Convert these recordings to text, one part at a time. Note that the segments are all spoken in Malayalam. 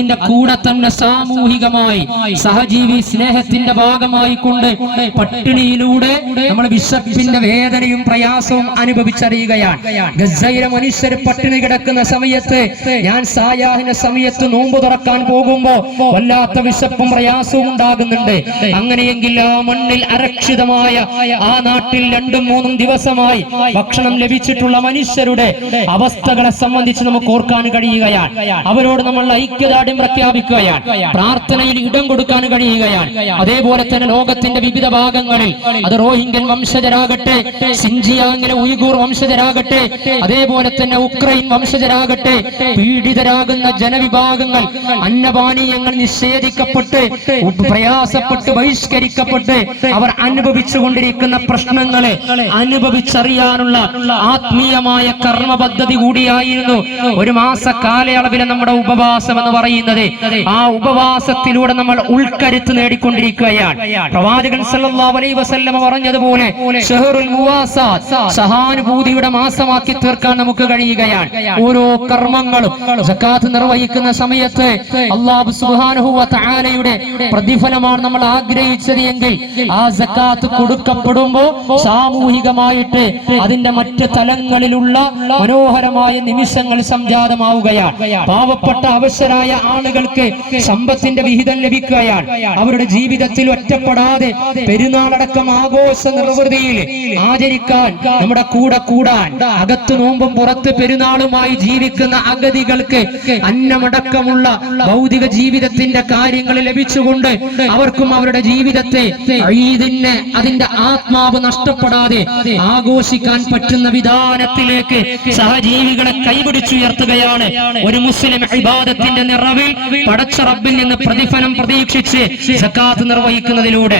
അതിന്റെ കൂടെ തന്നെ സാമൂഹികമായി സഹജീവി സ്നേഹത്തിന്റെ ഭാഗമായി കൊണ്ട് പട്ടിണിയിലൂടെ നമ്മൾ വിശപ്പിന്റെ വേദനയും പ്രയാസവും അനുഭവിച്ചറിയുകയാണ്. ഗസയിലെ മനുഷ്യർ പട്ടിണി കിടക്കുന്ന സമയത്ത് ഞാൻ സായാഹ്ന സമയത്ത് നോമ്പ് തുറക്കാൻ പോകുമ്പോ വല്ലാത്ത വിശപ്പും പ്രയാസവും ഉണ്ടാകുന്നുണ്ട്. അങ്ങനെയെങ്കിൽ ആ മണ്ണിൽ അരക്ഷിതമായ ആ നാട്ടിൽ 2-3 ദിവസമായി ഭക്ഷണം ലഭിച്ചിട്ടുള്ള മനുഷ്യരുടെ അവസ്ഥകളെ സംബന്ധിച്ച് നമുക്ക് ഓർക്കാൻ കഴിയുകയാണ്. അവരോട് നമ്മൾ ഐക്യദാർഢ്യം പ്രഖ്യാപിക്കുകയാണ്, പ്രാർത്ഥനയിൽ ഇടം കൊടുക്കാൻ കഴിയുകയാണ്. അതേപോലെ തന്നെ ലോകത്തിന്റെ വിവിധ ഭാഗങ്ങളിൽ അത് റോഹിംഗ്യൻ വംശജരാകട്ടെ, സിൻജിയാങ്ങിലെ ഉയ്ഗൂർ വംശജരാകട്ടെ, അതേപോലെ തന്നെ ഉക്രൈൻ വംശജരാകട്ടെ, പീഡിതരാകുന്ന ജനവിഭാഗങ്ങൾ അന്നപാനീയങ്ങൾ നിഷേധിക്കപ്പെട്ട് പ്രയാസപ്പെട്ട് ബഹിഷ്കരിക്കപ്പെട്ട് അവർ അനുഭവിച്ചുകൊണ്ടിരിക്കുന്ന പ്രശ്നങ്ങളെ അനുഭവിച്ചറിയാനുള്ള ആത്മീയമായ കർമ്മ പദ്ധതി കൂടിയായിരുന്നു ഒരു മാസ കാലയളവിലെ നമ്മുടെ ഉപവാസം എന്ന് പറയുന്നത്. ആ ഉപവാസത്തിലൂടെ നമ്മൾ ഉൾക്കരുത്ത് നേടിക്കൊണ്ടിരിക്കുകയാണ്. പ്രവാചകൻ സല്ലല്ലാഹു അലൈഹി വസല്ലം പറഞ്ഞതുപോലെ ഷഹറുൽ മുവാസാത്ത്, സഹാനുഭൂതിയുടെ മാസമാക്കി തീർക്കാൻ നമുക്ക് കഴിയുകയാണ്. ഓരോ കർമ്മങ്ങളും സക്കാത്ത് നിർവഹിക്കുന്ന സമയത്ത് അല്ലാഹു സുബ്ഹാനഹു വ തആലയുടെ പ്രതിഫലമാണ് നമ്മൾ ആഗ്രഹിച്ചത് എങ്കിൽ ആ സക്കാത്ത് കൊടുക്കപ്പെടുമ്പോൾ സാമൂഹികമായിട്ട് അതിന്റെ മറ്റ് തലങ്ങളിലുള്ള മനോഹരമായ നിമിഷങ്ങൾ സംജാതമാവുകയാണ്. പാവപ്പെട്ട അവശരായ ആളുകൾക്ക് സമ്പത്തിന്റെ വിഹിതം ലഭിക്കുകയാണ്. അവരുടെ ജീവിതത്തിൽ ഒറ്റപ്പെടാതെ പെരുന്നാളടക്കം ആഘോഷ നിർവൃതിയിൽ ആചരിക്കാൻ നമ്മുടെ കൂടെ കൂടാൻ, അകത്ത് നോമ്പും പുറത്ത് പെരുന്നാളുമായി ജീവിക്കുന്ന അഗതികൾക്ക് അന്നമടക്കമുള്ള ഭൗതിക ജീവിതത്തിന്റെ കാര്യങ്ങൾ ലഭിച്ചുകൊണ്ട് അവർക്കും അവരുടെ ജീവിതത്തെ ഈദിനെ അതിന്റെ ആത്മാവ് നഷ്ടപ്പെടാതെ ആഘോഷിക്കാൻ പറ്റുന്ന വിധാനത്തിലേക്ക് സഹജീവികളെ കൈപിടിച്ചുയർത്തുകയാണ് ഒരു മുസ്ലിം ഇബാദത്തിന്റെ നിറവിൽ പടച്ച റബ്ബിൽ നിന്ന് പ്രതിഫലം പ്രതീക്ഷിച്ച് സക്കാത്ത് നിർവഹിക്കുന്നതിലൂടെ.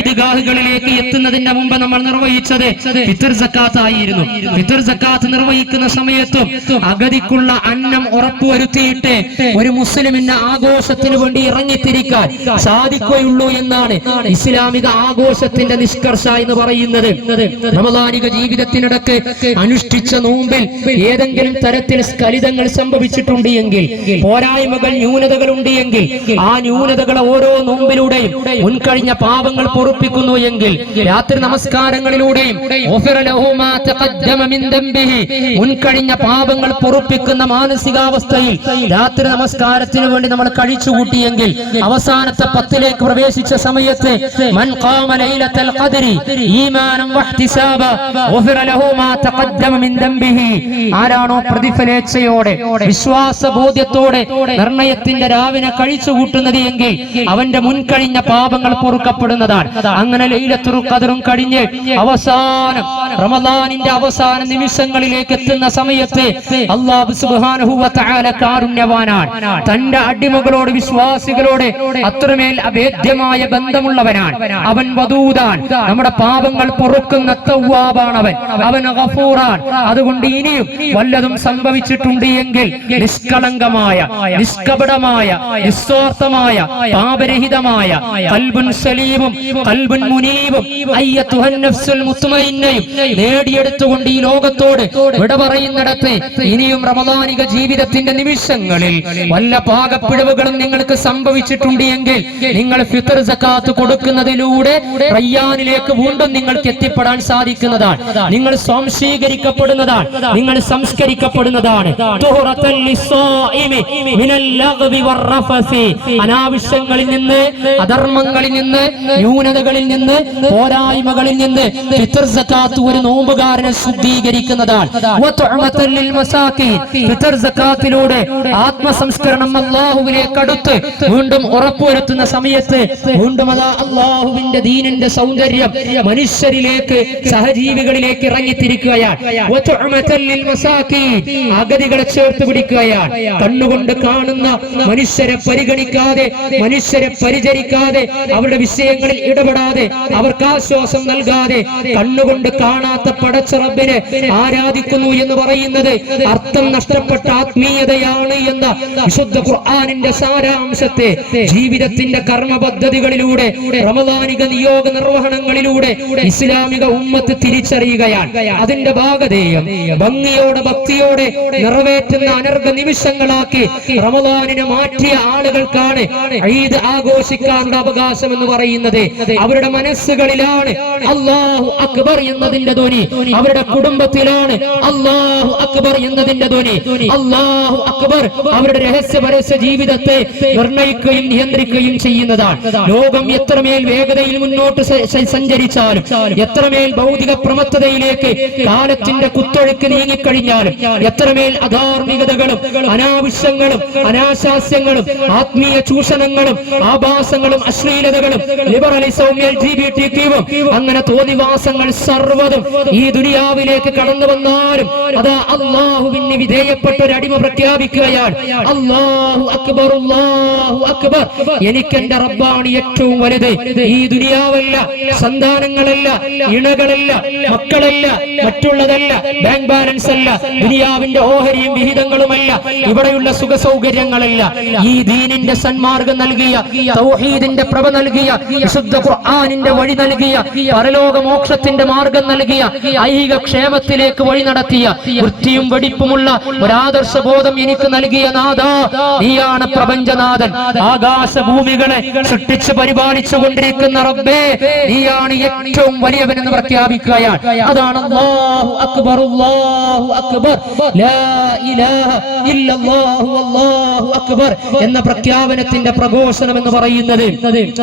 ഈദ്ഗാഹുകളിലേക്ക് എത്തുന്നതിന്റെ മുമ്പ് നമ്മൾ നിർവഹിച്ചത് ഫിത്ർ സക്കാത്ത് ആയിരുന്നു. ഫിത്ർ സക്കാത്ത് നിർവഹിക്കുന്ന സമയത്തും അഗതിക്കുള്ള അന്നം ഉറപ്പുവരുത്തിയിട്ട് ഒരു മുസ്ലിമിന്റെ ആഘോഷത്തിന് വേണ്ടി ഇറങ്ങിത്തിരിക്കാൻ സാധിക്കുകയുള്ളൂ എന്നാണ് ഇസ്ലാമിക ആഘോഷത്തിന്റെ നിഷ്കർഷ എന്ന് പറയുന്നത്. റമദാനിക ജീവിതത്തിനിടക്ക് അനുഷ്ഠിച്ച നോമ്പിൽ ഏതെങ്കിലും തരത്തിൽ സ്ഖലിതങ്ങൾ സംഭവിച്ചിട്ടുണ്ട് എങ്കിൽ, പോരായ്മകൾ ന്യൂനതകൾ ഉണ്ട് എങ്കിൽ ആ ന്യൂനതകളെ ഓരോ നോമ്പിലൂടെയും മുൻകഴിഞ്ഞ പാപങ്ങൾ പൊറുപ്പിക്കുന്നു എങ്കിൽ, രാത്രി നമസ്കാരങ്ങളിലൂടെയും മുൻകഴിഞ്ഞ പാപങ്ങൾ പൊറുപ്പിക്കുന്ന മാനസികാവസ്ഥയിൽ രാത്രി നമസ്കാരത്തിന് വേണ്ടി നമ്മൾ കഴിച്ചുകൂട്ടിയെങ്കിൽ അവസാനത്തെ 10ലേക്ക് പ്രവേശിച്ച സമയത്ത് മൻ ഖാമ ലൈലത്തുൽ ഖദ്രി ഈമാനൻ വഹ്തിസാബ ഗുഫിറ ലഹു മാ തഖദ്ദമ മിൻ ദംബിഹി, ആരാണോ പ്രതിഫലേച്ഛയോടെ വിശ്വാസബോധ്യത്തോടെ നിർണയത്തിന്റെ രാവിനെ കഴിച്ചുകൂട്ടുന്നത് എങ്കിൽ അവന്റെ മുൻകഴിഞ്ഞ പാപങ്ങൾ പൊറുക്കപ്പെടുന്നതാണ്. അങ്ങനെ ലൈലത്തുൽ ഖദ്റും കഴിഞ്ഞ് അവസാനം റമദാനിന്റെ അവസാന നിമിഷങ്ങളിലേക്ക് എത്തുന്ന സമയത്ത് അല്ലാഹു സുബ്ഹാനഹു വ തആല കാരുണ്യവാനാണ്. തന്റെ അടിമകളോട്, വിശ്വാസികളോട് അത്രമേൽ അഭേദ്യമായ ബന്ധമുള്ളവനാണ്. അവൻ വദൂദാൻ, നമ്മുടെ പാപങ്ങൾ പൊറുക്കുന്ന തവ്വാബാണ് അവൻ. അവൻ ഗഫൂറാൻ. അതുകൊണ്ട് ഇനിയും വല്ലതും സംഭവിച്ചിട്ടുണ്ട് എങ്കിൽ നിഷ്കളങ്കമായ, നിഷ്കപടമായ, നിസ്വാർത്ഥമായ, പാപരഹിതമായ ഖൽബുൻ സലീമും ഖൽബുൻ മുനീബും അയ്യത്തുഹൻ നഫ്സുൽ മുത്മഇന്നയും നേടിയെടുത്തുകൊണ്ട് ഈ ലോകത്തോട് വിട പറയുന്നിടത്ത് ഇനിയും റമദാനിക ജീവിതത്തിന്റെ നിമിഷങ്ങളിൽ വല്ല പാകപ്പിഴവുകളും നിങ്ങൾക്ക് സംഭവിച്ചിട്ടുണ്ട് എങ്കിൽ നിങ്ങൾ ഫിത്ർ സക്കാത്ത് കൊടുക്കുന്നതിലൂടെ റയ്യാനിലേക്ക് വീണ്ടും നിങ്ങൾക്ക് എത്തിപ്പെടാൻ സാധിക്കുന്നതാണ്. നിങ്ങൾ സ്വാംശീകരിക്കപ്പെടുന്നതാണ്, നിങ്ങൾ സംസ്കരിക്കപ്പെടുന്നതാണ്. അനാവശ്യങ്ങളിൽ നിന്ന്, അധർമ്മങ്ങളിൽ നിന്ന്, ന്യൂനതകളിൽ നിന്ന്, പോരായ്മകളിൽ നിന്ന് ഫിത്ർ സക്കാത്ത് ഒരു നോമ്പുകാരനെ ശുദ്ധീകരിക്കുന്നതാണ്. ഫിത്ർ സക്കാത്തിലൂടെ ആത്മസംസ്കരണം അല്ലാഹുവിലേക്ക് അടുത്ത് വീണ്ടും ഉറപ്പുവരുത്തുന്ന സമയത്ത് വീണ്ടും അതാ അല്ലാഹുവിന്റെ ദീനിന്റെ സൗന്ദര്യം മനുഷ്യരിലേക്ക്, സഹജീവികളിലേക്ക് ഇറങ്ങിത്തിരിക്കുകയാണ്. അഗതികളെ ചേർത്ത് പിടിക്കുകയാണ്. കണ്ണുകൊണ്ട് കാണുന്ന മനുഷ്യരെ പരിഗണിക്കാതെ, മനുഷ്യരെ പരിചരിക്കാതെ, അവരുടെ വിഷയങ്ങളിൽ ഇടപെടാതെ, അവർക്ക് ആശ്വാസം നൽകാതെ, കണ്ണുകൊണ്ട് കാണാത്ത പടച്ച റബ്ബിനെ ആരാധിക്കുന്നു എന്ന് പറയുന്നത് അർത്ഥം നഷ്ടപ്പെട്ട ആത്മീയതയാണ് എന്ന വിശുദ്ധ ഖുർആനിന്റെ സാരാംശത്തെ ജീവിതത്തിന്റെ കർമ്മ പദ്ധതികളിലൂടെ, റമദാനിക നിയോഗ നിർവഹണങ്ങളിലൂടെ ഇസ്ലാമിക ഉമ്മത്ത് തിരിച്ചറിയുകയാണ്. അതിന്റെ ഭാഗതേയം ഭംഗിയോടെ, ഭക്തിയോടെ നിറവേറ്റുന്ന അനർഘ നിമിഷങ്ങളാക്കി റമദാനിനെ മാറ്റിയ ആളുകൾക്കാണ് ഈദ് ആഘോഷിക്കാനുള്ള അവകാശം എന്ന് പറയുന്നത്. അവരുടെ മനസ്സുകളിലാണ് അല്ലാഹു അക്ബർ എന്നതിന്റെ ധ്വനി, അവരുടെ കുടുംബത്തിലാണ് അല്ലാഹു അക്ബർ എന്നതിന്റെ ധ്വനി. അല്ലാഹു അക്ബർ അവരുടെ രഹസ്യ പരസ്യ ജീവിതത്തെ നിർണയിക്കുകയും നിയന്ത്രിക്കുകയും ചെയ്യുന്നതാണ്. ലോകം എത്രമേൽ വേഗതയിൽ മുന്നോട്ട് സഞ്ചരിച്ചാലും, എത്രമേൽ ഭൗതിക പ്രമത്തതയിലേക്ക് കാലത്തിന്റെ കുത്തൊഴുക്ക് നീങ്ങിക്കഴിഞ്ഞാലും, എത്രമേൽ അധാർമികതകളും അനാവശ്യങ്ങളും അനാശാസ്യങ്ങളും ആത്മീയ ചൂഷണങ്ങളും ആഭാസങ്ങളും അശ്ലീലതകളും ലിബറലിസവും LGBTQ-വും അങ്ങനെ തോന്നിവാസങ്ങൾ സർവ്വതും ഈ ദുനിയാവിലേക്ക് കടന്നു വന്നാലും അതാ അല്ലാഹുവിന് വിധേയപ്പെട്ട ഒരു അടിമ പ്രഖ്യാപിക്കുകയാണ്, അല്ലാഹു അക്ബർ, അല്ലാഹു അക്ബർ, എനിക്ക് എന്റെ റബ്ബാണ് ഏറ്റവും വലുത്. ഈ ദുനിയാവല്ല, സന്താനങ്ങളല്ല, ഇണകളല്ല, മക്കളല്ല, മറ്റുള്ളതല്ല, ബാങ്ക് ബാലൻസ് അല്ല, ദുനിയാവിന്റെ ഓഹരിയും വിഹിതങ്ങളുമല്ല, ഇവിടെയുള്ള സുഖ സൗകര്യങ്ങളല്ല, ഈ ദീനിന്റെ സന്മാർഗം നൽകിയ, തൗഹീദിന്റെ പ്രഭ നൽകിയ, വിശുദ്ധ ഖുർആനിന്റെ വഴി നൽകിയ, പരലോക മോക്ഷത്തിന്റെ മാർഗം നൽകിയ, ഐഹിക ക്ഷേമത്തിലേക്ക് വഴി നടത്തിയ, വൃത്തിയും വെടിപ്പുമുള്ള ഒരാദർശ ബോധം എനിക്ക് നൽകിയ നാഥ, നീയാണ് പ്രപഞ്ചനാഥൻ. ആകാശഭൂമികളെ സൃഷ്ടിച്ച് പരിപാലിച്ചു കൊണ്ടിരിക്കുന്ന റബ്ബേ, നീയാണ് ഏറ്റവും വലിയവനെന്ന് പ്രഖ്യാപിക്കുകയാണ്. അതാണ് അല്ലാഹു അക്ബർ, അല്ലാഹു അക്ബർ, ലാ ഇലാഹ ഇല്ലല്ലാഹു അല്ലാഹു അക്ബർ എന്ന പ്രഖ്യാപനത്തിന്റെ പ്രഘോഷണം എന്ന് പറയുന്നത്.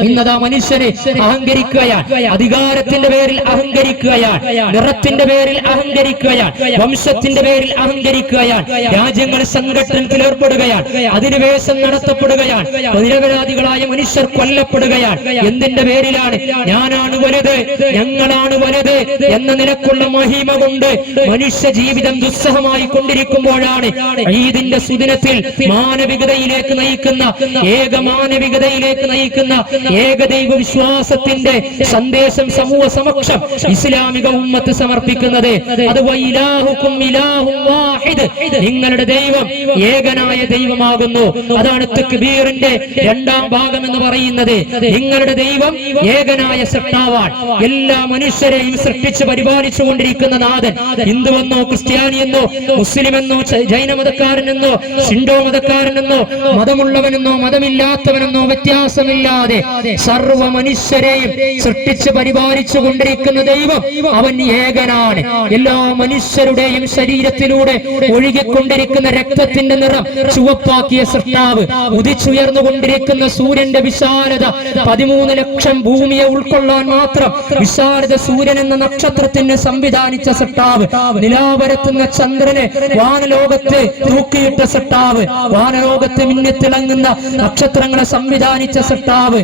ഇന്നതാ മനുഷ്യനെ അഹങ്കരിക്കുകയാണ്, അധികാരത്തിന്റെ പേരിൽ അഹങ്കരിക്കുകയാണ്, നിറത്തിന്റെ പേരിൽ അഹങ്കരിക്കുകയാണ്, വംശത്തിന്റെ പേരിൽ അഹങ്കരിക്കുകയാണ്, രാജ്യങ്ങൾ സംഘടനത്തിൽ ഏർപ്പെടുകയാണ്, അധിനിവേശം നടത്തപ്പെടുകയാണ്, നിരപരാധികളായ മനുഷ്യർ കൊല്ലപ്പെടുകയാണ്. എന്തിന്റെ പേരിലാണ്? ഞാനാണ് വലുത്, ഞങ്ങളാണ് വലുത് എന്ന നിലക്കുള്ള മഹിമ കൊണ്ട് മനുഷ്യ ജീവിതം ദുസ്സഹമായി കൊണ്ടിരിക്കുമ്പോഴാണ് ഈദിന്റെ സുദിനത്തിൽ മാനവികതയിലേക്ക് നയിക്കുന്ന, ഏകമാനവികതയിലേക്ക് നയിക്കുന്ന ഏകദൈവ വിശ്വാസത്തിന്റെ സന്ദേശം സമൂഹ സമക്ഷം ഇസ്ലാമിക ഉമ്മത്ത് സമർപ്പിക്കുന്നത്. അത് വഇലാഹുക്കും ഇലാഹും വാഹിദ്, നിങ്ങളുടെ ദൈവം ഏകനായ ദൈവമാകുന്നു. അതാണ് തക്ബീറിന്റെ രണ്ടാം ഭാഗം എന്ന് പറയുന്നത്. നിങ്ങളുടെ ദൈവം ഏകനായ സൃഷ്ടാവാണ്, എല്ലാ മനുഷ്യരെയും സൃഷ്ടിച്ച് പരിപാലിച്ചു കൊണ്ടിരിക്കുന്ന നാഥൻ. ഹിന്ദുവെന്നോ ക്രിസ്ത്യാനിയെന്നോ മുസ്ലിമെന്നോ ജൈനമതക്കാരനെന്നോ ഷിൻഡോ മതക്കാരനെന്നോ മതമുള്ളവനെന്നോ മതമില്ലാത്തവനെന്നോ വ്യത്യാസമില്ലാതെ സർവ മനുഷ്യരെയും സൃഷ്ടിച്ച് പരിപാലിച്ചു കൊണ്ടിരിക്കുന്ന ദൈവം അവൻ ഏകനാണ്. എല്ലാ മനുഷ്യരുടെയും ശരീരത്തിലൂടെ ഒഴുകിക്കൊണ്ടിരിക്കുന്ന രക്തത്തിന്റെ നിറം ചുവപ്പാക്കിയ സൃഷ്ടാവ്, ഉദിച്ചുയർന്നുകൊണ്ടിരിക്കുന്ന സൂര്യന്റെ വിശാലത 13 ലക്ഷം ഭൂമിയെ ഉൾക്കൊള്ളാൻ മാത്രം വിശാലത സൂര്യൻ എന്ന നക്ഷത്രത്തിന് സംവിധാനിച്ച സൃഷ്ടാവ്, നിലാവരത്തുന്ന ചന്ദ്രനെ വാനലോകത്ത് തൂക്കിയിട്ട സൃഷ്ടാവ്, വാനലോകത്ത് മിന്നിത്തിളങ്ങുന്ന നക്ഷത്രങ്ങളെ സംവിധാനിച്ച സൃഷ്ടാവ്,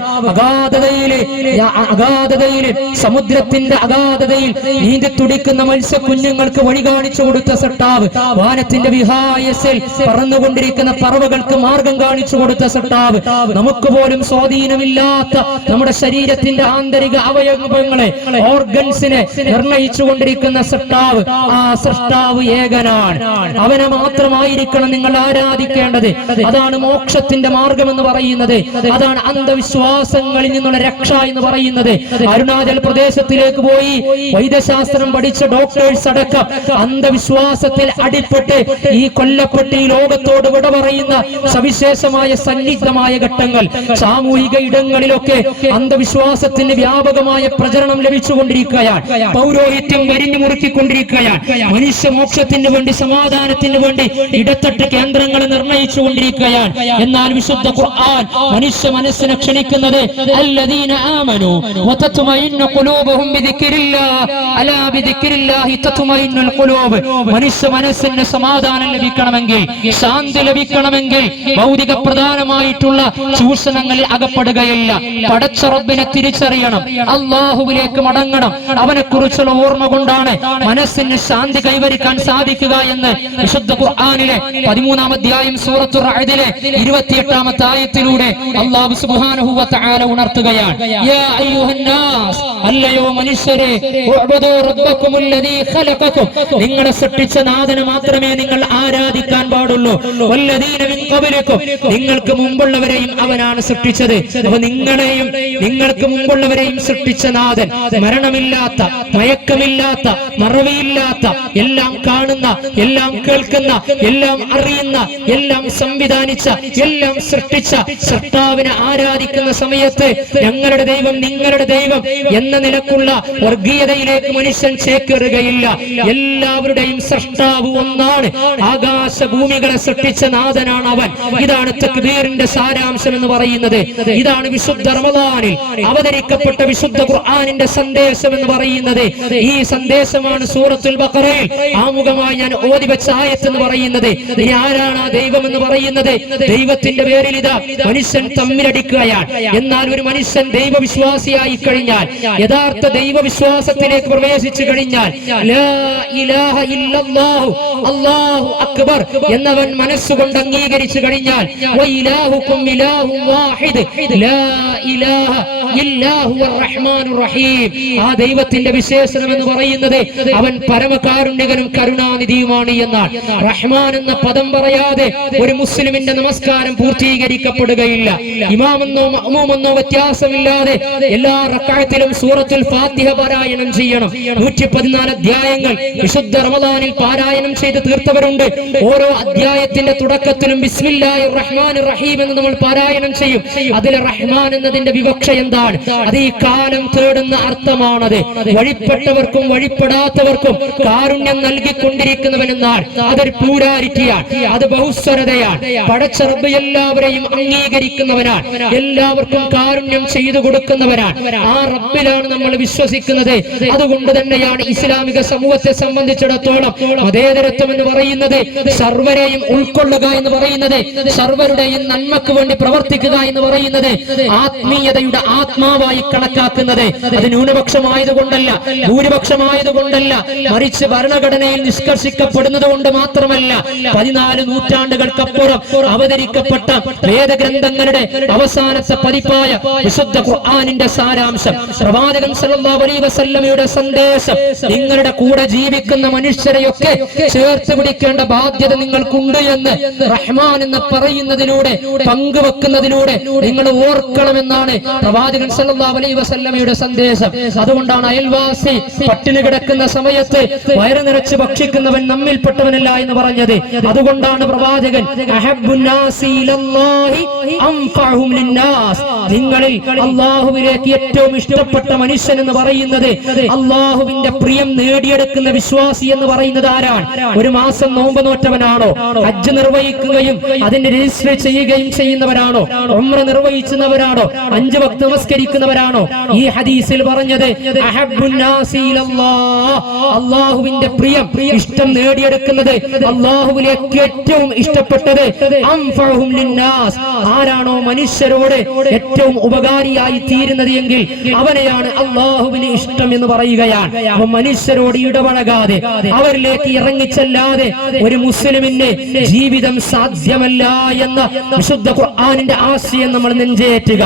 അഗാധതയിലെ സമുദ്രത്തിന്റെ അഗാധതയിൽ നീന്തി തുടിക്കുന്ന മത്സ്യക്കുഞ്ഞുങ്ങൾക്ക് വഴി കാണിച്ചു കൊടുത്ത സൃഷ്ടാവ്, വാനത്തിന്റെ വിഹായസിൽ പറന്നുകൊണ്ടിരിക്കുന്ന പറവകൾക്ക് മാർഗം കാണിച്ചു കൊടുത്ത സൃഷ്ടാവ്, നമുക്ക് പോലും സ്വാധീനമില്ലാത്ത നമ്മുടെ ശരീരത്തിന്റെ ആന്തരിക അവയവങ്ങളെ, ഓർഗൻസിനെ നിർണയിച്ചു കൊണ്ടിരിക്കുന്ന സൃഷ്ടാവ്, ആ സൃഷ്ടാവ് ഏകനാണ്. അവനെ മാത്രമായിരിക്കണം നിങ്ങൾ ആരാധിക്കേണ്ടത്. അതാണ് മോക്ഷത്തിന്റെ മാർഗം എന്ന് പറയുന്നത്. അതാണ് അന്ധവിശ്വാസങ്ങളിൽ നിന്നുള്ള രക്ഷ എന്ന് പറയുന്നത്. അരുണാചൽ പ്രദേശത്തിലേക്ക് പോയി വൈദ്യശാസ്ത്രം പഠിച്ച ഡോക്ടേഴ്സ് അടക്കം അന്ധവിശ്വാസത്തിൽ അടിപ്പെട്ട് ഈ കൊല്ലപ്പെട്ട് ഈ ലോകത്തോട് വിട പറയുന്ന സവിശേഷമായ സന്നിഗ്ധമായ ഘട്ടങ്ങൾ സാമൂഹിക ഇടങ്ങളിലൊക്കെ അന്ധവിശ്വാസത്തിന് വ്യാപകമായ പ്രചരണം ലഭിച്ചുകൊണ്ടിരിക്കുകയാണ്. പൗരോഹിത്യം വരിഞ്ഞു മുറുക്കിക്കൊണ്ടിരിക്കുകയാണ്. മനുഷ്യ മോക്ഷത്തിന് വേണ്ടി, സമാധാനത്തിന് വേണ്ടി ഇടത്തട്ട് കേന്ദ്രങ്ങൾ നിർണയിച്ചു കൊണ്ടിരിക്കുകയാണ്. എന്നാൽ വിശുദ്ധ ഖുർആൻ മനുഷ്യ മനസ്സിനെ ക്ഷണിക്കുന്നത് അല്ലദീന ആമനു വതത്മഇന്നു ഖുലൂബുഹും ബിദിക്രില്ലാഹ് അലാ ബിദിക്രില്ലാഹി തത്മഇന്നുൽ ഖുലൂബ്. മനുഷ്യ മനസ്സിന് സമാധാനം ലഭിക്കണമെങ്കിൽ, ശാന്തി ലഭിക്കണമെങ്കിൽ ഭൗതിക പ്രധാനമായിട്ടുള്ള ചൂഷണങ്ങളിൽ അകപ്പെടുകയില്ല. പടച്ച റബ്ബിനെ തിരിച്ചറിയണം, അല്ലാഹുവിലേക്ക് മടങ്ങണം. അവനെ കുറിച്ചുള്ള ഓർമ്മ കൊണ്ടാണ് മനസ്സിന് ശാന്തി കൈവരിക്കാൻ സാധിക്കുക എന്ന് വിശുദ്ധ ഖുർആനിലെ 13-ാം അധ്യായം സൂറത്തുർ റഅദിലെ 28-ാമത്തെ ആയത്തിലൂടെ അല്ലാഹു സുബ്ഹാനഹു വ തആല ഉണർത്തുകയാണ്. യാ അയ്യുഹന്നാസ്, അല്ലയോ മനുഷ്യരെ, ഉഅ്ബുദൂ റബ്ബക്കുമുല്ലദീ ഖലഖക്കും, നിങ്ങളെ സൃഷ്ടിച്ച നാഥനെ മാത്രമേ നിങ്ങൾ ആരാധിക്കാൻ പാടുള്ളൂ. വല്ലദീന മിൻ ഖബലിക്കും, നിങ്ങൾക്ക് മുമ്പുള്ളവരെയും അവനാണ് സൃഷ്ടിച്ചത്. അപ്പോൾ നിങ്ങളെയും നിങ്ങൾക്ക് മുമ്പുള്ളവരെയും സൃഷ്ടിച്ച നാഥൻ മരണമില്ലാത്ത, മയക്കമില്ലാത്ത, മറവിയില്ലാത്ത, എല്ലാം കാണുന്ന, എല്ലാം കേൾക്കുന്ന, എല്ലാം അറിയുന്ന, എല്ലാം സംവിധാനിച്ച എല്ലാം സൃഷ്ടിച്ച സൃഷ്ടാവിനെ ആരാധിക്കുന്ന സമയത്ത് ഞങ്ങളുടെ ദൈവം നിങ്ങളുടെ ദൈവം എന്ന നിലക്കുള്ള വർഗീയതയിലേക്ക് മനുഷ്യൻ ചേക്കേറുകയില്ല. എല്ലാവരുടെയും സൃഷ്ടാവ് ഒന്നാണ്. ആകാശഭൂമികളെ സൃഷ്ടിച്ച നാഥനാണ് അവൻ. ഇതാണ് തക്ബീറിന്റെ സാരാംശം എന്ന് പറയുന്നത്. ഇതാണ് വിശുദ്ധ റമദാനിൽ അവതരിക്കപ്പെട്ട വിശുദ്ധ ഖുർആനിന്റെ സന്ദേശം എന്ന് പറയുന്നത്. ഈ സന്ദേശമാണ് സൂറത്തുൽ ബഖറയിൽ ആമുഖമായി ഞാൻ ഓതി വെച്ച ആയത്ത് എന്ന് പറയുന്നത്. ഇനി ആരാണ് ആ ദൈവം എന്ന് പറയുന്നത്? ദൈവത്തിന്റെ പേരിൽ ഇതാ മനുഷ്യൻ തമ്മിലടിക്കുകയാണ്. എന്നാൽ ഒരു മനുഷ്യൻ ദൈവവിശ്വാസിയായി കഴിഞ്ഞാൽ, യഥാർത്ഥ ദൈവവിശ്വാസത്തിലേക്ക് പ്രവേശിച്ചു കഴിഞ്ഞാൽ, ലാ ഇലാഹ ഇല്ലല്ലാഹു അല്ലാഹു അക്ബർ എന്നവൻ മനസ്സുകൊണ്ട് അംഗീകരിച്ചു കഴിഞ്ഞാൽ, വഇലാഹുകും ഇലാഹുൻ വാഹിദ് ലാ ഇലാഹ ഇല്ലാഹു അർറഹ്മാനുർ റഹീം, ആ ദൈവത്തിന്റെ വിശേഷണം എന്ന് പറയുന്നത് അവൻ പരമകാരുണ്യകനും കരുണാനിധിയുമാണ് എന്നാണ്. റഹ്മാൻ എന്ന പദം പറയാതെ ഒരു മുസ്ലിമിന്റെ നമസ്കാരം പൂർത്തീകരിക്കപ്പെടുകയില്ല. ഇമാമെന്നോ മഅ്മൂമെന്നോ വ്യത്യാസമില്ലാതെ എല്ലാ റക്അത്തിലും സൂറത്തുൽ ഫാത്തിഹ പാരായണം ചെയ്യണം. 114 അധ്യായങ്ങൾ വിശുദ്ധ റമദാനിൽ പാരായണം ചെയ്ത് തീർത്തവരുണ്ട്. ഓരോ അധ്യായത്തിന്റെ തുടക്കത്തിലും ബിസ്മില്ലാഹിർ റഹ്മാനിർ റഹീം എന്ന് നമ്മൾ പാരായണം ചെയ്യും. അതിലെ റഹ്മാൻ എന്നതിന്റെ വിവക്ഷ എന്താണ്? അത് ഈ കാലം തേടുന്ന അർത്ഥമാണത്. വഴിപ്പെട്ടവർക്കും വഴിപ്പെടാത്തവർക്കും കാരുണ്യം നൽകിക്കൊണ്ടിരിക്കുന്നവനെന്നാണ്. അതൊരു പ്ലൂരാലിറ്റിയാണ്, അത് ബഹുസ്വരതയാണ്. പടച്ച റബ്ബ് എല്ലാവരെയും അംഗീകരിക്കുന്നവനാണ്, എല്ലാവർക്കും കാരുണ്യം ചെയ്തു കൊടുക്കുന്നവനാണ്. ആ റബ്ബിലാണ് നമ്മൾ വിശ്വസിക്കുന്നത്. അതുകൊണ്ട് തന്നെയാണ് ഇസ്ലാമിക സമൂഹത്തെ സംബന്ധിച്ചിടത്തോളം മതേതരത്വം എന്ന് പറയുന്നത്, സർവരെയും ഉൾക്കൊള്ളുക എന്ന് പറയുന്നത്, സർവരുടെയും നന്മക്ക് വേണ്ടി പ്രവർത്തിക്കുക എന്ന് പറയുന്നത് ആത്മീയതയുടെ ആത്മാവായി കണക്കാക്കുന്നത്. അത് ന്യൂനപക്ഷമായതുകൊണ്ടല്ല, ഭൂരിപക്ഷമായതുകൊണ്ടല്ല, മറിച്ച് ഭരണഘടനയിൽ നിഷ്കർഷിക്കപ്പെടുന്നത് കൊണ്ട് മാത്രമല്ല. 14 നൂറ്റാണ്ടുകൾക്കപ്പുറം അവതരിക്കപ്പെട്ട വേദഗ്രന്ഥങ്ങളുടെ അവസാനത്തെ പതിപ്പായ വിശുദ്ധ ഖുർആനിന്റെ സാരാംശം, പ്രവാചകൻ സല്ലല്ലാഹു അലൈഹി വസല്ലമയുടെ സന്ദേശം, നിങ്ങളുടെ കൂടെ ജീവിക്കുന്ന മനുഷ്യരെയൊക്കെ ചേർത്ത് പിടിക്കേണ്ട ബാധ്യത നിങ്ങൾക്കുണ്ട് എന്ന് റഹ്മാൻ എന്ന് പറയുന്നതിലൂടെ, പങ്കുവെക്കുന്നതിലൂടെ നിങ്ങൾ ഓർക്കണമെന്നാണ് പ്രവാചകൻ സല്ലല്ലാഹു അലൈഹി വസല്ലമയുടെ സന്ദേശം. അതുകൊണ്ടാണ് അയൽവാസി പട്ടിണി കിടക്കുന്ന സമയത്ത് വയറ് നിറച്ച് ഭക്ഷിക്കുന്നവൻ നമ്മിൽപ്പെട്ടവനല്ല എന്ന് പറഞ്ഞത്. അതുകൊണ്ടാണ് പ്രവാചകൻ നിങ്ങളിൽ അള്ളാഹുവിലേക്ക് ഏറ്റവും ഇഷ്ടപ്പെട്ട മനുഷ്യൻ എന്ന് പറയുന്നത്, അള്ളാഹുവിന്റെ പ്രിയം നേടിയെടുക്കുന്ന വിശ്വാസി എന്ന് പറയുന്നത് ആരാണ്? ഒരു മാസം നോമ്പ് നോറ്റവനാണോ? ഹജ്ജ് നിർവഹിക്കുകയും അതിന്റെ രജിസ്റ്റർ ചെയ്യുകയും ചെയ്യുന്നവരാണോ? ഉംറ നിർവഹിക്കുന്നവരാണോ? 5 വക്ത് നമസ്കരിക്കുന്നവരാണോ? ഈ ഹദീസിൽ പറഞ്ഞത് അള്ളാഹുവിന്റെ പ്രിയം, ഇഷ്ടം നേടിയെടുക്കുന്നത്, അള്ളാഹുവിലേക്ക് ഏറ്റവും ഇഷ്ടപ്പെട്ടത് ആരാണോ മനുഷ്യരോട് ഏറ്റവും ഉപകാരിയായി തീരുന്നത് എങ്കിൽ അവനെയാണ് അള്ളാഹുവിന് ഇഷ്ടം എന്ന് പറയുകയാണ്. അപ്പൊ മനുഷ്യരോട് ഇടപഴകാതെ, അവരിലേക്ക് ഇറങ്ങിച്ചല്ലാതെ ഒരു മുസ്ലിമിന് ജീവിതം സാധ്യമല്ല എന്ന വിശുദ്ധ ഖുർആനിന്റെ ആശയം നമ്മൾ നെഞ്ചേറ്റുക.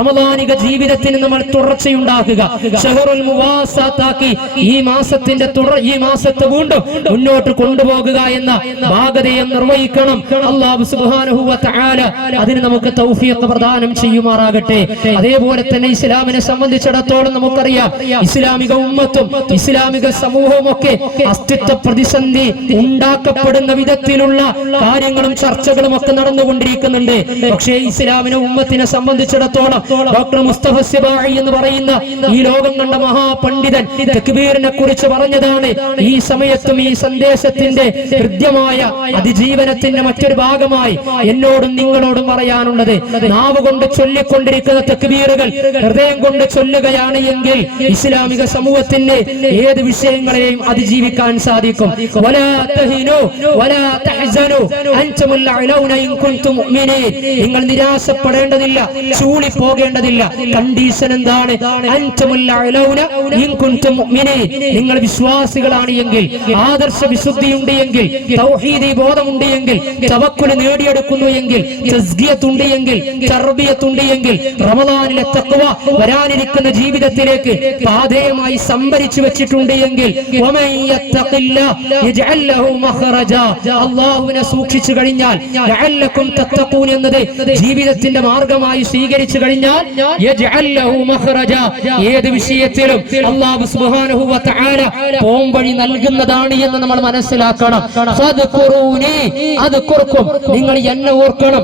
റമദാനിക ജീവിതത്തിന് നമ്മൾ തുടർച്ചയുണ്ടാക്കുക. ഷഹറുൽ മുവാസാത്താക്കി ഈ മാസത്തിന്റെ ഈ മാസത്തെ വീണ്ടും മുന്നോട്ട് കൊണ്ടുപോകുക എന്ന ഭാഗതയം നിർവഹിക്കണം. അല്ലാഹു സുബ്ഹാനഹു വ തആല അതിന് നമുക്ക് തൗഫീഖ് പ്രദാനം ചെയ്യുമാറാകട്ടെ. അതേപോലെ തന്നെ ഇസ്ലാമിനെ സംബന്ധിച്ചിടത്തോളം നമുക്കറിയാം, ഇസ്ലാമിക ഉമ്മത്തും ഇസ്ലാമിക സമൂഹവും ഒക്കെ അസ്തിത്വ പ്രതിസന്ധി ഉണ്ടാക്കപ്പെടുന്ന വിധത്തിലുള്ള കാര്യങ്ങളും ചർച്ചകളും ഒക്കെ നടന്നുകൊണ്ടിരിക്കുന്നുണ്ട്. പക്ഷേ ഇസ്ലാമിനെ ഉമ്മത്തിനെ സംബന്ധിച്ചിടത്തോളം ഡോക്ടർ മുസ്തഫ സിബായി എന്ന് പറയുന്ന ഈ ലോകം കണ്ട മഹാപണ്ഡിതൻ തക്ബീറിനെ കുറിച്ച് പറഞ്ഞതാണ്, ഈ സമയത്തും ഈ സന്ദേശത്തിന്റെ ഹൃദ്യമായ അതിജീവനത്തിന്റെ മറ്റൊരു ഭാഗമായി എന്നോടും നിങ്ങളോടും പറയാനുള്ളത്, നാവ് കൊണ്ട് ചൊല്ലിക്കൊണ്ടിരിക്കുന്ന തക്ബീറുകൾ ഹൃദയം കൊണ്ട് ചൊല്ലുകയാണ് എങ്കിൽ ഇസ്ലാമിക സമൂഹത്തിന്റെ ഏത് വിഷയങ്ങളെയും അതിജീവിക്കാൻ സാധിക്കും. നിങ്ങൾ നിരാശപ്പെടേണ്ടതില്ല, ചൂളി പോകേണ്ടതില്ല. കണ്ടീഷൻ എന്താണ്? നിങ്ങൾ വിശ്വാസികളാണ് എങ്കിൽ, ആദർശ വിശുദ്ധിയുണ്ട് എങ്കിൽ, തൗഹീദി ബോധമുണ്ട് എങ്കിൽ, തവക്കുൽ നേടിയെടുക്കുന്നു എങ്കിൽ, തസ്കിയത്തുണ്ട് എങ്കിൽ, തർബിയത്തുണ്ട് എങ്കിൽ, റമദാനിലെ തഖ്വ വരാനിരിക്കുന്ന ജീവിതത്തിലേക്ക് പാതേയമായി സംഭരിച്ചു വെച്ചിട്ടുണ്ട് എങ്കിൽ, അല്ലാഹുവിനെ സൂക്ഷിച്ചു കഴിഞ്ഞാൽ, ലഅല്ലക്കും തത്തഖൂൻ എന്നത് ജീവിതത്തിന്റെ മാർഗമായി സ്വീകരിച്ചു കഴിഞ്ഞാൽ, ഏത് വിഷയത്തിലും അല്ലാഹു സുബ്ഹാനഹു വ തആല പോംവഴി നൽകുന്നതാണ് എന്ന് നമ്മൾ മനസ്സിലാക്കണം. ഓർക്കും, നിങ്ങൾ എന്നെ ഓർക്കണം.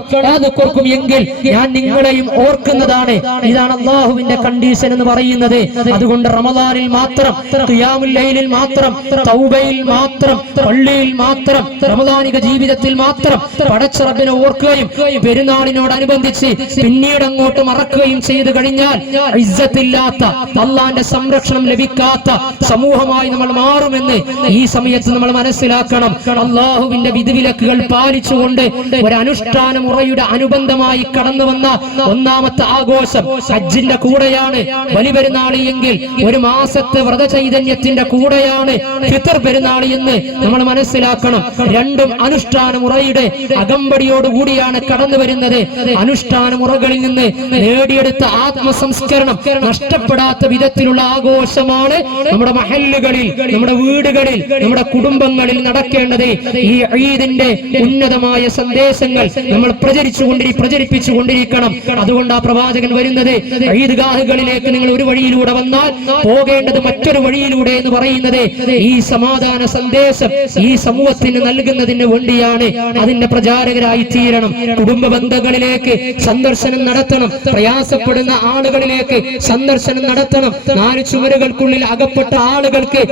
ഓർക്കും എങ്കിൽ ഞാൻ നിങ്ങളെയും ഓർക്കുന്നതാണ്. ഇതാണ് അള്ളാഹുവിന്റെ കണ്ടീഷൻ എന്ന് പറയുന്നത്. അതുകൊണ്ട് റമദാനിൽ മാത്രം, ഖിയാമുൽ ലൈലിൽ മാത്രം, തൗബയിൽ മാത്രം, പള്ളിയിൽ മാത്രം, റമദാനിക ജീവിതത്തിൽ മാത്രം പടച്ച റബ്ബിനെ ഓർക്കുകയും പെരുന്നാളിനോടനുബന്ധിച്ച് പിന്നീട് അങ്ങോട്ട് മറക്കുകയും ചെയ്തു കഴിഞ്ഞാൽ ഇസ്സത്തില്ലാത്ത, അള്ളാന്റെ സംരക്ഷണം ലഭിക്കാത്ത സമൂഹമായി നമ്മൾ മാറുമെന്ന് ഈ സമയത്ത് നമ്മൾ മനസ്സിലാക്കണം. അള്ളാഹുവിന്റെ വിധിവിലക്കുകൾ പാലിച്ചുകൊണ്ട് ഒരു അനുഷ്ഠാന മുറയുടെ അനുബന്ധമായി കടന്നു വന്ന ഒന്നാമത്തെ ആഘോഷം ഹജ്ജിന്റെ കൂടെയാണ് ബലിപെരുന്നാളി എങ്കിൽ ഒരു മാസത്തെ വ്രത ചൈതന്യത്തിന്റെ കൂടെയാണ് ഫിത്ർ പെരുന്നാളി എന്ന് നമ്മൾ മനസ്സിലാക്കണം. രണ്ടും അനുഷ്ഠാന മുറയുടെ അകമ്പടിയോടുകൂടിയാണ് കടന്നു വരുന്നത്. അനുഷ്ഠാന മുറകളിൽ നിന്ന് നേടിയെടുത്ത ആത്മസംസ്കരണം നഷ്ടപ്പെടാത്ത വിധത്തിലുള്ള ആഘോഷമാണ് നമ്മുടെ മഹല്ലുകളിൽ, നമ്മുടെ വീടുകളിൽ, നമ്മുടെ കുടുംബങ്ങളിൽ നടക്കേണ്ടത്. ഈ ഈദിന്റെ ഉന്നതമായ സന്ദേശങ്ങൾ നമ്മൾ പ്രചരിപ്പിച്ചുകൊണ്ടിരിക്കണം. അതുകൊണ്ട് ആ പ്രവാചകൻ വരുന്നത് ഈദ്ഗാഹുകളിലേക്ക് നിങ്ങൾ ഒരു വഴിയിലൂടെ വന്നാൽ പോകേണ്ടത് മറ്റൊരു വഴിയിലൂടെ എന്ന് പറയുന്നത് ഈ സമാധാന സന്ദേശം ഈ സമൂഹത്തിന് നൽകുന്നതിന് വേണ്ടിയാണ്. അതിന്റെ പ്രചാരകരായി തീരണം. കുടുംബ ബന്ധങ്ങളിലേക്ക് സന്ദർശനം നടത്തണം. പ്രയാസപ്പെടുന്ന ആളുകളിലേക്ക് സന്ദർശനം നടത്തണം. 4 ചുമരുകൾക്കുള്ളിൽ അകപ്പെട്ട ആളുകൾക്ക്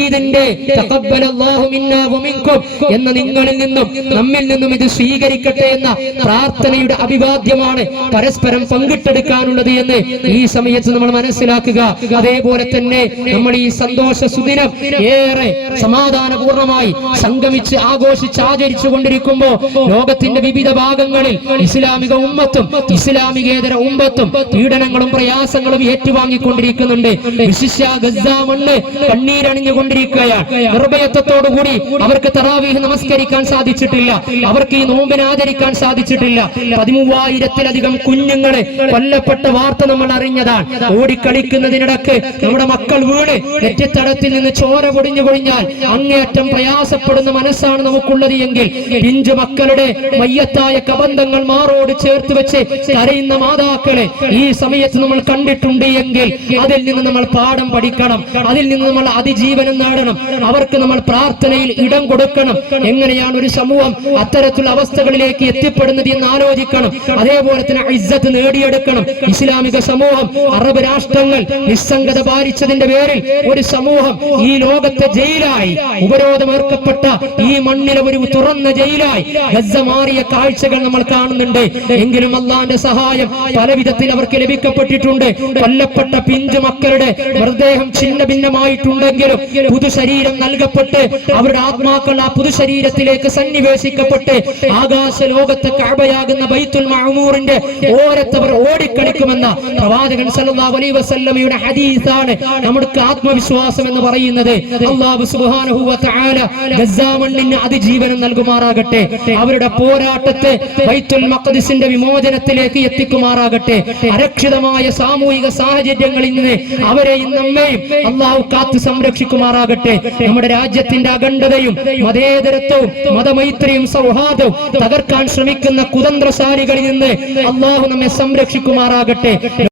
ഈദിന്റെ തഖബ്ബലല്ലാഹു മിന്നാ വമിൻകും എന്ന നിങ്ങളിൽ നിന്നും നമ്മിൽ നിന്നും ഇത് സ്വീകരിക്കട്ടെ എന്ന പ്രാർത്ഥനയുടെ അഭിവാദ്യമാണ് പരസ്പരം പങ്കിട്ടെടുക്കാനുള്ളത് എന്ന് ഈ സമയത്ത് നമ്മൾ മനസ്സിലാക്കുക. അതേപോലെ തന്നെ നമ്മൾ ഈ സന്തോഷ സുദിനം ഏറെ സമാധാനപൂർണമായി സംഗമിച്ച് ആഘോഷിച്ച് ആചരിച്ചു കൊണ്ടിരിക്കുമ്പോൾ ലോകത്തിന്റെ വിവിധ ഭാഗങ്ങളിൽ ഇസ്ലാമിക ഉമ്മത്തും ഇസ്ലാമികേതര ഉമ്മത്തും പീഡനങ്ങളും പ്രയാസങ്ങളും ഏറ്റുവാങ്ങിക്കൊണ്ടിരിക്കുന്നുണ്ട്. വിശിഷ്യ ഗസ മണ്ണ് കണ്ണീരണിഞ്ഞുകൊണ്ടിരിക്കുകയാണ്. നിർഭയത്വത്തോടുകൂടി അവർക്ക് തറാവീഹ് നമസ്കരിക്കാൻ സാധിച്ചിട്ടില്ല, അവർക്ക് ഈ നോമ്പിനെ ആചരിക്കാൻ സാധിച്ചിട്ടില്ല. 13,000-ത്തിലധികം കുഞ്ഞുങ്ങളെ കൊല്ലപ്പെട്ട വാർത്ത നമ്മൾ അറിഞ്ഞതാണ്. ഓടിക്കളിക്കുന്നതിനിടക്ക് നമ്മുടെ മക്കൾ വീണ് നെറ്റിത്തടത്തിൽ നിന്ന് ചോര പൊടിഞ്ഞു കൊഴിഞ്ഞാൽ അങ്ങേയറ്റം പ്രയാസപ്പെടുന്ന മനസ്സാണ് നമുക്കുള്ളത് എങ്കിൽ പിഞ്ചു മക്കളുടെ മയ്യത്തായ കബന്ധങ്ങൾ മാറോട് ചേർത്ത് വെച്ച് കരയുന്ന മാതാക്കളെ ഈ സമയത്ത് നമ്മൾ കണ്ടിട്ടുണ്ട് എങ്കിൽ അതിൽ നിന്ന് നമ്മൾ പാഠം പഠിക്കണം, അതിൽ നിന്ന് നമ്മൾ അതിജീവനം നേടണം. അവർക്ക് നമ്മൾ പ്രാർത്ഥനയിൽ ഇടം കൊടുക്കണം. എങ്ങനെയാണ് ഒരു സമൂഹം അത്തരത്തിലുള്ള അവസ്ഥകളിലേക്ക് എത്തിപ്പെടുന്നത് എന്ന് ആലോചിക്കണം. അതേപോലെ തന്നെ ഇസ്സത്ത് നേടിയെടുക്കണം. ഇസ്ലാമിക സമൂഹം, അറബ് രാഷ്ട്രങ്ങൾ നിസ്സംഗത പാലിച്ചതിന്റെ പേരിൽ ഒരു സമൂഹം ഈ ലോകത്തെ ജയിലായി, ഉപരോധമേർക്കപ്പെട്ട ഈ മണ്ണിലെ ഒരു തുറന്ന ജയിലായി ഗസ്സ മാറിയ കാഴ്ചകൾ നമ്മൾ കാണുന്നുണ്ട്. എങ്കിലും അള്ളാന്റെ സഹായം പല വിധത്തിൽ അവർക്ക് ലഭിക്കപ്പെട്ടിട്ടുണ്ട്. കൊല്ലപ്പെട്ട പിഞ്ചു മക്കളുടെ മൃതദേഹം ഛിന്ന ഭിന്നമായിട്ടുണ്ടെങ്കിലും പുതുശരീരം നൽകപ്പെട്ട് അവരുടെ ആത്മാക്കൾ ആ പുതുശരീരത്തിലേക്ക് സന്നിവേശിക്കപ്പെട്ട് ആകാശ ലോകത്തെ കഅബയാകുന്ന ബൈത്തുൽ മഅമൂറിന്റെ ഓരത്തവർ ഓടിക്കളിക്കുമെന്ന പ്രവാചകൻ സല്ലല്ലാഹു അലൈഹി വസല്ലമയുടെ ഹദീസാണ് നമുക്ക് ആത്മവിശ്വാസം എന്ന് പറയുന്നത്. അല്ലാഹു സുബ്ഹാനഹു വ തആല ഗസ്സ മണ്ണിന് അതിജീവനം നൽകുമാറാകട്ടെ. അവരുടെ പോരാട്ടത്തെ ബൈത്തുൽ മഖ്ദിസിന്റെ വിമോചനത്തിലേക്ക് എത്തിക്കുമാറാകട്ടെ. അരക്ഷിതമായ സാമൂഹിക സാഹചര്യങ്ങളിൽ നിന്ന് അവരെയും നമ്മെയും അല്ലാഹു കാത്തു സംരക്ഷിക്കുമാറാകട്ടെ. നമ്മുടെ രാജ്യത്തിന്റെ അഖണ്ഡതയും മതേതരത്വവും മതമൈത്രിയും സൗഹാർദ്ദവും തകർക്കാൻ ശ്രമിക്കുന്ന കുതന്ത്രശാലികളിൽ നിന്ന് അല്ലാഹു നമ്മെ സംരക്ഷിക്കുമാറാകട്ടെ.